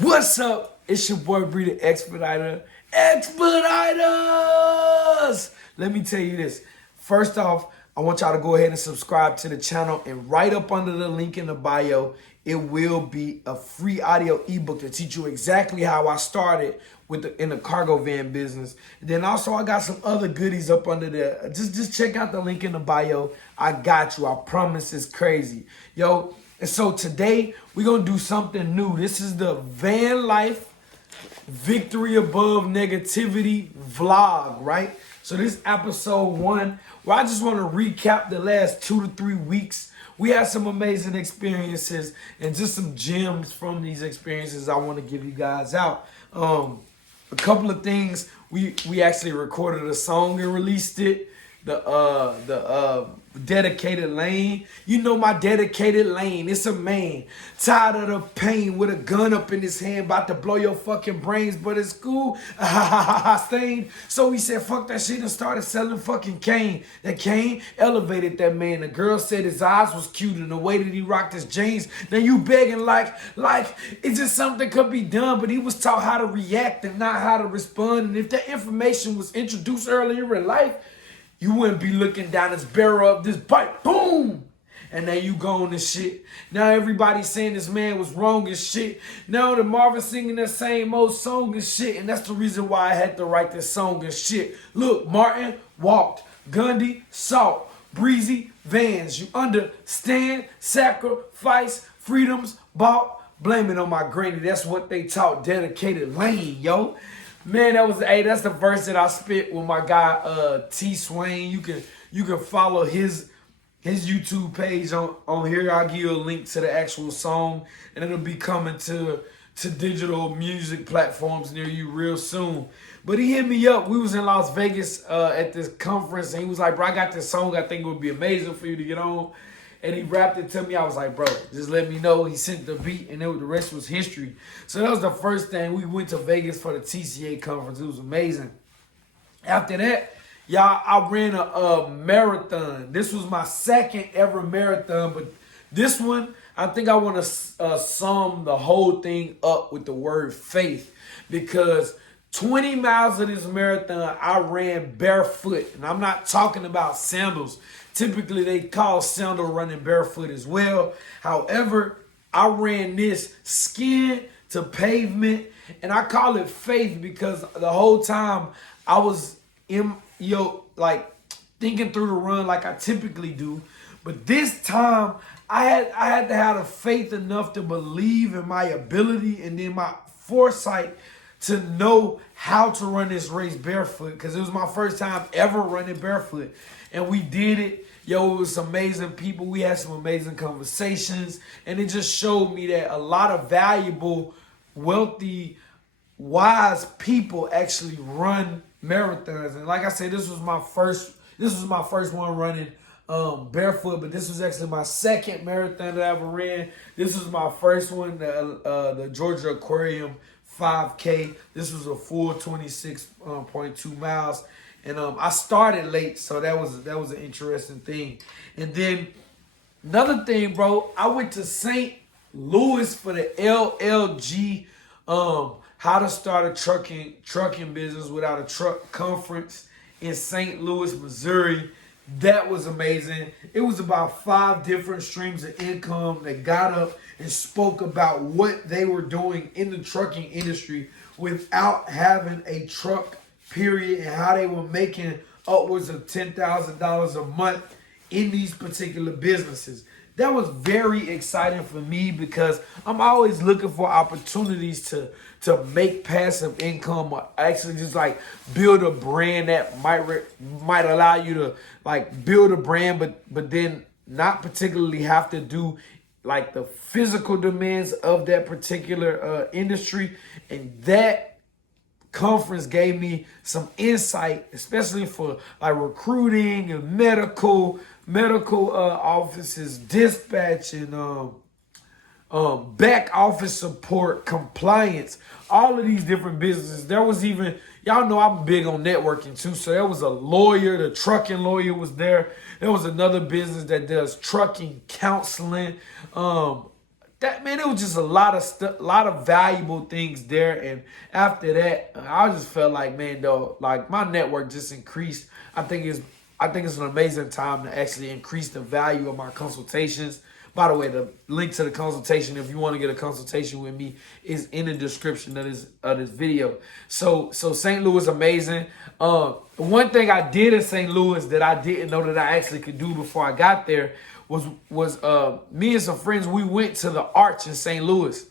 What's up? It's your boy Bree the Expediter. Expediters! Let me tell you this. First off, I want y'all to go ahead and subscribe to the channel, and right up under the link in the bio, it will be a free audio ebook to teach you exactly how I started in the cargo van business. And then also I got some other goodies up under there. Just check out the link in the bio. I got you. I promise it's crazy. Yo, and so today we're going to do something new. This is the VANLife Victory Above Negativity vlog, right? So this episode 1, where I just want to recap the last 2 to 3 weeks. We had some amazing experiences and just some gems from these experiences I want to give you guys out. A couple of things. We actually recorded a song and released it. The dedicated lane. You know my dedicated lane. It's a man tired of the pain with a gun up in his hand, about to blow your fucking brains, but it's cool. Stain. So he said, fuck that shit, and started selling fucking cane. That cane elevated that man. The girl said his eyes was cute and the way that he rocked his jeans. Now you begging like it's just something could be done, but he was taught how to react and not how to respond. And if that information was introduced earlier in life, you wouldn't be looking down this barrel of this bike. Boom! And then you gone and shit. Now everybody's saying this man was wrong and shit. Now the Marvin singing that same old song and shit. And that's the reason why I had to write this song and shit. Look, Martin walked. Gundy salt. Breezy vans. You understand? Sacrifice. Freedoms bought. Blame it on my granny. That's what they taught. Dedicated lane, yo. Man, that's the verse that I spit with my guy T Swain. You can follow his YouTube page on here. I'll give you a link to the actual song, and it'll be coming to digital music platforms near you real soon. But he hit me up. We was in Las Vegas at this conference, and he was like, bro, I got this song I think it would be amazing for you to get on. And he rapped it to me. I was like, bro, just let me know. He sent the beat, and the rest was history. So that was the first thing. We went to Vegas for the TCA conference. It was amazing. After that, y'all, I ran a marathon. This was my second ever marathon, but this one, I think I want to sum the whole thing up with the word faith, because 20 miles of this marathon, I ran barefoot. And I'm not talking about sandals. Typically, they call sandal running barefoot as well. However, I ran this skin to pavement. And I call it faith because the whole time I was thinking through the run like I typically do. But this time, I had to have the faith enough to believe in my ability and then my foresight to know how to run this race barefoot, because it was my first time ever running barefoot. And we did it. Yo, it was some amazing people. We had some amazing conversations. And it just showed me that a lot of valuable, wealthy, wise people actually run marathons. And like I said, this was my first one running barefoot, but this was actually my second marathon that I ever ran. This was my first one, the Georgia Aquarium 5K. This was a full 26.2 miles. And I started late, so that was an interesting thing. And then another thing, bro, I went to St. Louis for the LLG, how to start a trucking business without a truck conference in St. Louis, Missouri. That was amazing. It was about 5 different streams of income that got up and spoke about what they were doing in the trucking industry without having a truck, period, and how they were making upwards of $10,000 a month in these particular businesses. That was very exciting for me because I'm always looking for opportunities to make passive income, or actually just like build a brand that might allow you to like build a brand, but then not particularly have to do like the physical demands of that particular industry. And that conference gave me some insight, especially for like recruiting and medical offices, dispatch, and back office support, compliance, all of these different businesses. There was even, y'all know I'm big on networking too, so there was a lawyer, the trucking lawyer was there. There was another business that does trucking counseling, that, man, it was just a lot of stuff, a lot of valuable things there. And after that, I just felt like, man, though, like my network just increased. I think it's an amazing time to actually increase the value of my consultations. By the way, the link to the consultation, if you want to get a consultation with me, is in the description of this video. So St. Louis, amazing. One thing I did in St. Louis that I didn't know that I actually could do before I got there was me and some friends, we went to the Arch in St. Louis.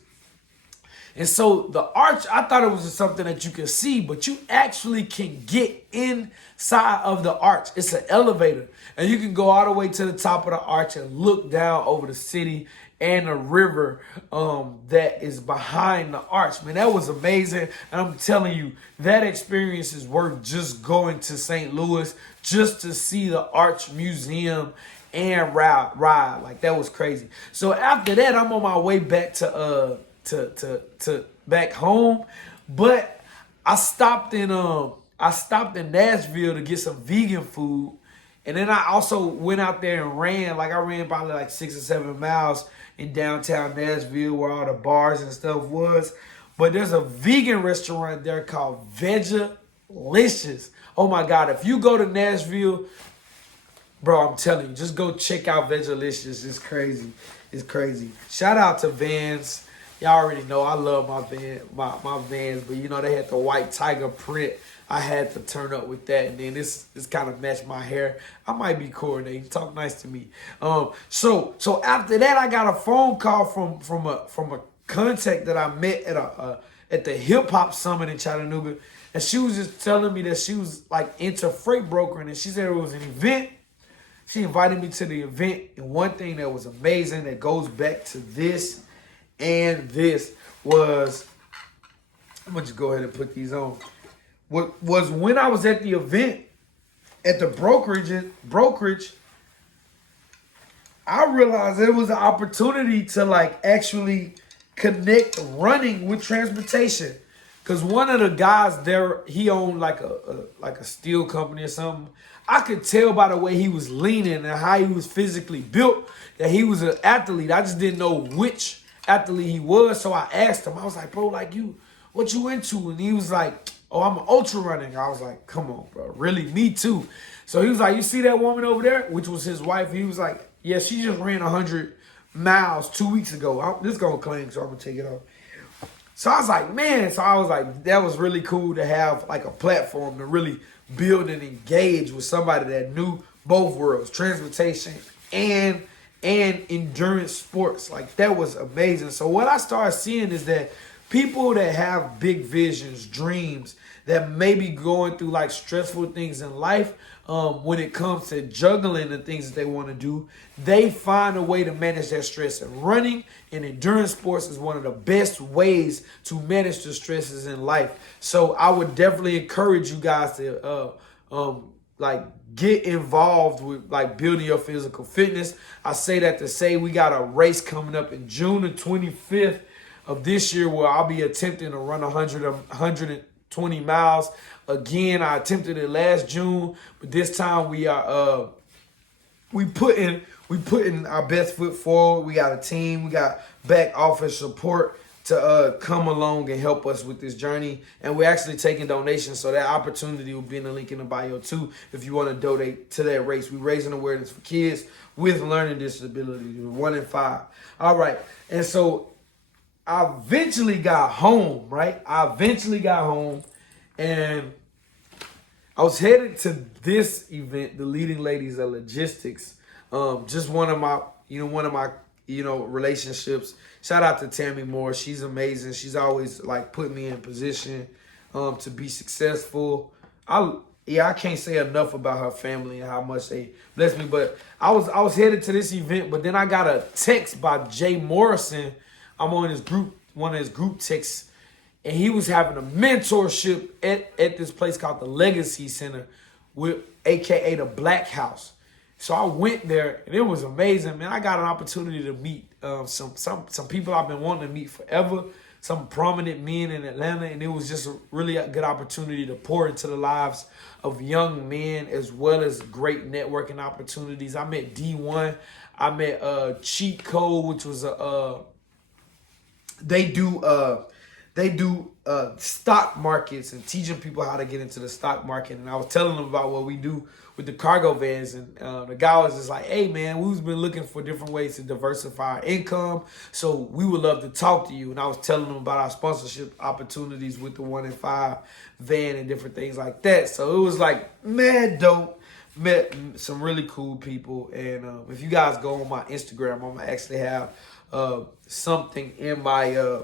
And so the Arch, I thought it was just something that you could see, but you actually can get inside of the Arch. It's an elevator, and you can go all the way to the top of the Arch and look down over the city and the river that is behind the Arch. Man, that was amazing. And I'm telling you, that experience is worth just going to St. Louis just to see the Arch Museum and ride. Like, that was crazy. So after that, I'm on my way back to back home, but I stopped in Nashville to get some vegan food, and then I also went out there and ran. Like, I ran probably like 6 or 7 miles in downtown Nashville where all the bars and stuff was. But there's a vegan restaurant there called VANLife. Oh my God, if you go to Nashville, bro, I'm telling you, just go check out VANLife. It's crazy. It's crazy. Shout out to Vans. Y'all already know I love my Vans, but you know, they had the white tiger print. I had to turn up with that, and then this kind of matched my hair. I might be coordinating. Talk nice to me. So after that, I got a phone call from a contact that I met at the hip hop summit in Chattanooga, and she was just telling me that she was like into freight brokering, and she said it was an event. She invited me to the event, and one thing that was amazing that goes back to this. And this was, I'm gonna just go ahead and put these on. What was when I was at the event, at the brokerage, I realized there was an opportunity to like actually connect running with transportation. Cause one of the guys there, he owned like a steel company or something. I could tell by the way he was leaning and how he was physically built that he was an athlete. I just didn't know which athlete he was, so I asked him. I was like, bro, like, what you into? And he was like, oh, I'm an ultra running. I was like, come on, bro, really? Me too. So he was like, you see that woman over there, which was his wife? He was like, yeah, she just ran 100 miles 2 weeks ago. This is gonna cling, so I'm gonna take it off. So I was like, man, that was really cool to have like a platform to really build and engage with somebody that knew both worlds, transportation and endurance sports. Like, that was amazing. So what I started seeing is that people that have big visions, dreams, that may be going through like stressful things in life, when it comes to juggling the things that they want to do, they find a way to manage that stress. And running and endurance sports is one of the best ways to manage the stresses in life. So I would definitely encourage you guys to like get involved with like building your physical fitness. I say that to say we got a race coming up in June the 25th of this year where I'll be attempting to run 120 miles. Again, I attempted it last June, but this time we putting our best foot forward. We got a team, we got back office support to come along and help us with this journey. And we're actually taking donations, so that opportunity will be in the link in the bio too if you want to donate to that race. We're raising awareness for kids with learning disabilities, 1 in 5. All right, and so I eventually got home, right? And I was headed to this event, the Leading Ladies of Logistics. Just one of my relationships. Shout out to Tammy Moore. She's amazing. She's always like put me in position to be successful. I can't say enough about her family and how much they blessed me. But I was headed to this event, but then I got a text by Jay Morrison. I'm on his group, one of his group texts, and he was having a mentorship at this place called the Legacy Center, with AKA the Black House. So I went there, and it was amazing, man. I got an opportunity to meet some people I've been wanting to meet forever, some prominent men in Atlanta, and it was just a good opportunity to pour into the lives of young men as well as great networking opportunities. I met D1. I met Cheat Code, which was a they do stock markets and teaching people how to get into the stock market. And I was telling them about what we do with the cargo vans, and the guy was just like, hey man, we've been looking for different ways to diversify our income, so we would love to talk to you. And I was telling them about our sponsorship opportunities with the 1 in 5 van and different things like that. So it was like mad dope. Met some really cool people. And if you guys go on my Instagram, I'm gonna actually have something in my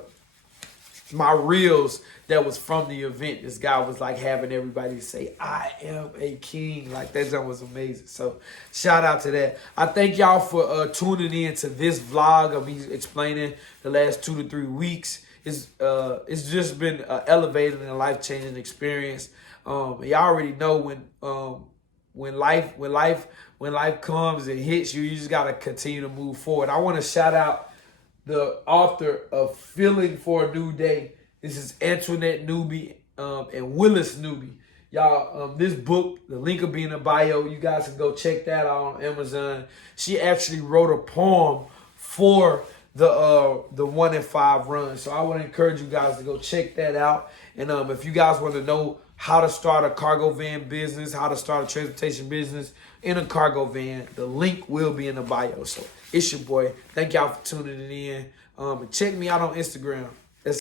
my reels that was from the event. This guy was like having everybody say, I am a king. Like, that jump was amazing. So shout out to that. I thank y'all for tuning in to this vlog of me explaining the last 2 to 3 weeks. It's just been an elevating and life-changing experience. Y'all already know when life comes and hits you, you just gotta continue to move forward. I want to shout out the author of Feeling for a New Day. This is Antoinette Newby and Willis Newby. Y'all, this book, the link will be in the bio. You guys can go check that out on Amazon. She actually wrote a poem for the 1 in 5 run. So I want to encourage you guys to go check that out. And if you guys want to know how to start a cargo van business, how to start a transportation business in a cargo van, the link will be in the bio. So it's your boy. Thank y'all for tuning in. And check me out on Instagram.